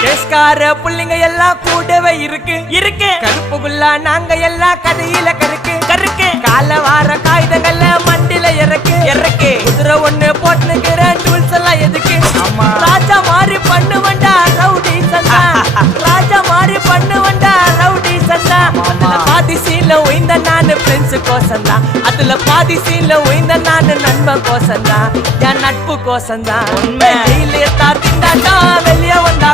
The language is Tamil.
கேஸ்கார புள்ளிங்க எல்லாம் கூடவே இருக்கு கருப்புக்குள்ள நாங்க எல்லாம் கதையில கருக்கு கால வார காகிதங்கள்ல மண்டில இறக்கு குதிரை ஒண்ணு போட்டுக்கிற டூல்ஸ் எல்லாம் எதுக்கு ராஜா மாதிரி பண்ணுவண்டா ரவுடி சந்தா ராஜா மாதிரி பண்ணுவண்டா ரவுடி சந்தா பாதி சீன்ல உயிந்த நானு ஃப்ரெண்ட்ஸ் கோசந்தா அதுல பாதி சீன்ல உயிந்த நானு நண்பன் கோசந்தா என் நட்பு கோசந்தா ஜெயிலே தாத்திண்டாண்டா வெளிய வந்தா